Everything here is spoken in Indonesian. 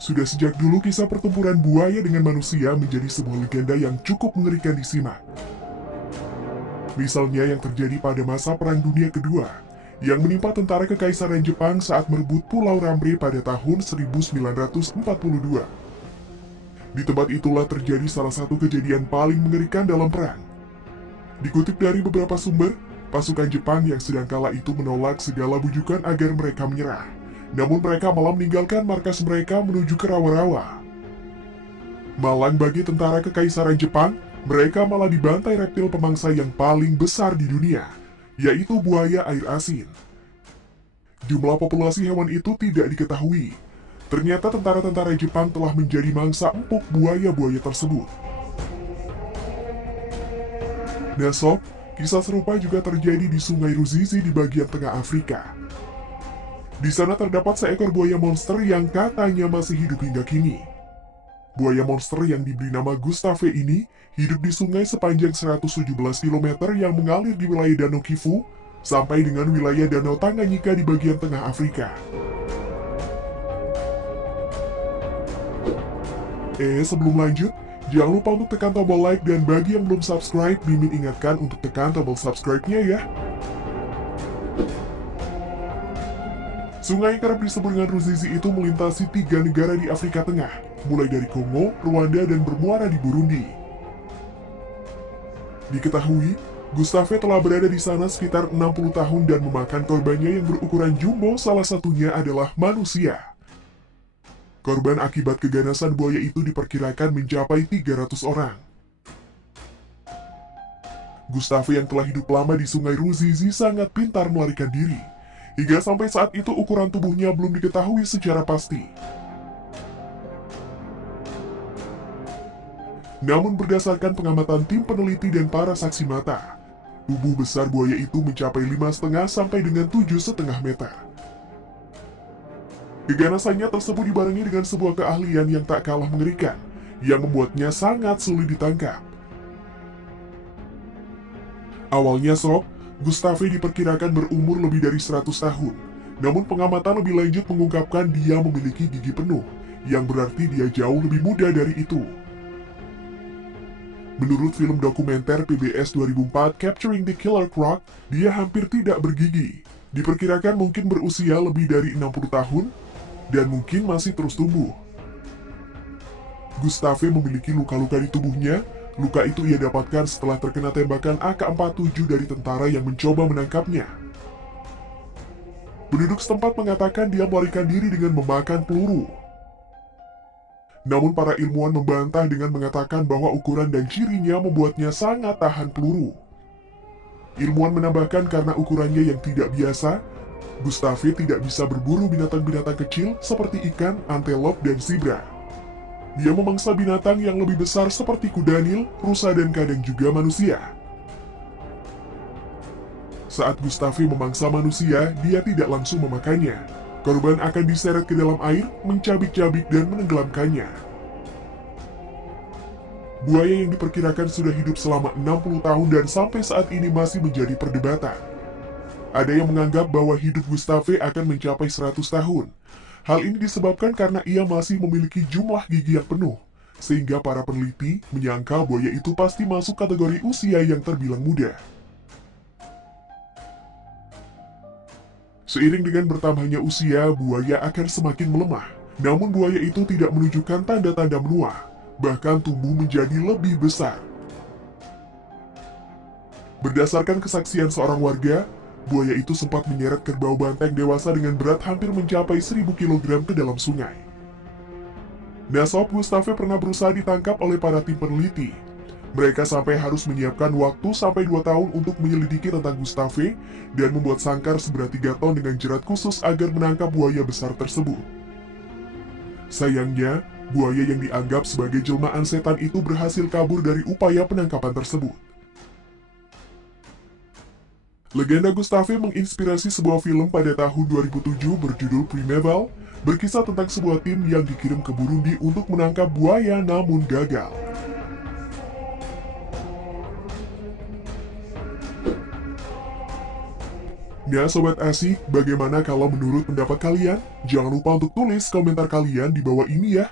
Sudah sejak dulu kisah pertempuran buaya dengan manusia menjadi sebuah legenda yang cukup mengerikan disimak. Misalnya yang terjadi pada masa Perang Dunia Kedua, yang menimpa tentara Kekaisaran Jepang saat merebut Pulau Rambre pada tahun 1942. Di tempat itulah terjadi salah satu kejadian paling mengerikan dalam perang. Dikutip dari beberapa sumber, pasukan Jepang yang sedang kala itu menolak segala bujukan agar mereka menyerah. Namun mereka malah meninggalkan markas mereka menuju ke rawa-rawa. Malang bagi tentara Kekaisaran Jepang, mereka malah dibantai reptil pemangsa yang paling besar di dunia, yaitu buaya air asin. Jumlah populasi hewan itu tidak diketahui. Ternyata tentara-tentara Jepang telah menjadi mangsa empuk buaya-buaya tersebut. Nah sob, kisah serupa juga terjadi di Sungai Ruzizi di bagian tengah Afrika. Di sana terdapat seekor buaya monster yang katanya masih hidup hingga kini. Buaya monster yang diberi nama Gustave ini hidup di sungai sepanjang 117 km yang mengalir di wilayah Danau Kivu sampai dengan wilayah Danau Tanganyika di bagian tengah Afrika. Sebelum lanjut, jangan lupa untuk tekan tombol like dan bagi yang belum subscribe, Mimin ingatkan untuk tekan tombol subscribe-nya ya. Sungai yang kerap disebut dengan Ruzizi itu melintasi 3 negara di Afrika Tengah, mulai dari Kongo, Rwanda, dan bermuara di Burundi. Diketahui, Gustave telah berada di sana sekitar 60 tahun dan memakan korbannya yang berukuran jumbo, salah satunya adalah manusia. Korban akibat keganasan buaya itu diperkirakan mencapai 300 orang. Gustave yang telah hidup lama di Sungai Ruzizi sangat pintar melarikan diri. Hingga sampai saat itu ukuran tubuhnya belum diketahui secara pasti. Namun berdasarkan pengamatan tim peneliti dan para saksi mata, tubuh besar buaya itu mencapai 5,5 sampai dengan 7,5 meter. Keganasannya tersebut dibarengi dengan sebuah keahlian yang tak kalah mengerikan, yang membuatnya sangat sulit ditangkap. Awalnya sob, Gustave diperkirakan berumur lebih dari 100 tahun, namun pengamatan lebih lanjut mengungkapkan dia memiliki gigi penuh, yang berarti dia jauh lebih muda dari itu. Menurut film dokumenter PBS 2004 Capturing the Killer Croc, dia hampir tidak bergigi. Diperkirakan mungkin berusia lebih dari 60 tahun, dan mungkin masih terus tumbuh. Gustave memiliki luka-luka di tubuhnya. Luka itu ia dapatkan setelah terkena tembakan AK-47 dari tentara yang mencoba menangkapnya. Penduduk setempat mengatakan dia melarikan diri dengan memakan peluru. Namun para ilmuwan membantah dengan mengatakan bahwa ukuran dan cirinya membuatnya sangat tahan peluru. Ilmuwan menambahkan karena ukurannya yang tidak biasa, Gustave tidak bisa berburu binatang-binatang kecil seperti ikan, antelop, dan zebra. Dia memangsa binatang yang lebih besar seperti kuda Nil, rusa, dan kadang juga manusia. Saat Gustave memangsa manusia, dia tidak langsung memakannya. Korban akan diseret ke dalam air, mencabik-cabik, dan menenggelamkannya. Buaya yang diperkirakan sudah hidup selama 60 tahun dan sampai saat ini masih menjadi perdebatan. Ada yang menganggap bahwa hidup Gustave akan mencapai 100 tahun. Hal ini disebabkan karena ia masih memiliki jumlah gigi yang penuh, sehingga para peneliti menyangka buaya itu pasti masuk kategori usia yang terbilang muda. Seiring dengan bertambahnya usia, buaya akan semakin melemah. Namun buaya itu tidak menunjukkan tanda-tanda menua, bahkan tumbuh menjadi lebih besar. Berdasarkan kesaksian seorang warga, buaya itu sempat menyeret kerbau banteng dewasa dengan berat hampir mencapai 1.000 kg ke dalam sungai. Nah sob, Gustave pernah berusaha ditangkap oleh para tim peneliti. Mereka sampai harus menyiapkan waktu sampai 2 tahun untuk menyelidiki tentang Gustave dan membuat sangkar seberat 3 ton dengan jerat khusus agar menangkap buaya besar tersebut. Sayangnya, buaya yang dianggap sebagai jelmaan setan itu berhasil kabur dari upaya penangkapan tersebut. Legenda Gustave menginspirasi sebuah film pada tahun 2007 berjudul Primeval, berkisah tentang sebuah tim yang dikirim ke Burundi untuk menangkap buaya namun gagal. Nah Sobat Asik, bagaimana kalau menurut pendapat kalian? Jangan lupa untuk tulis komentar kalian di bawah ini ya.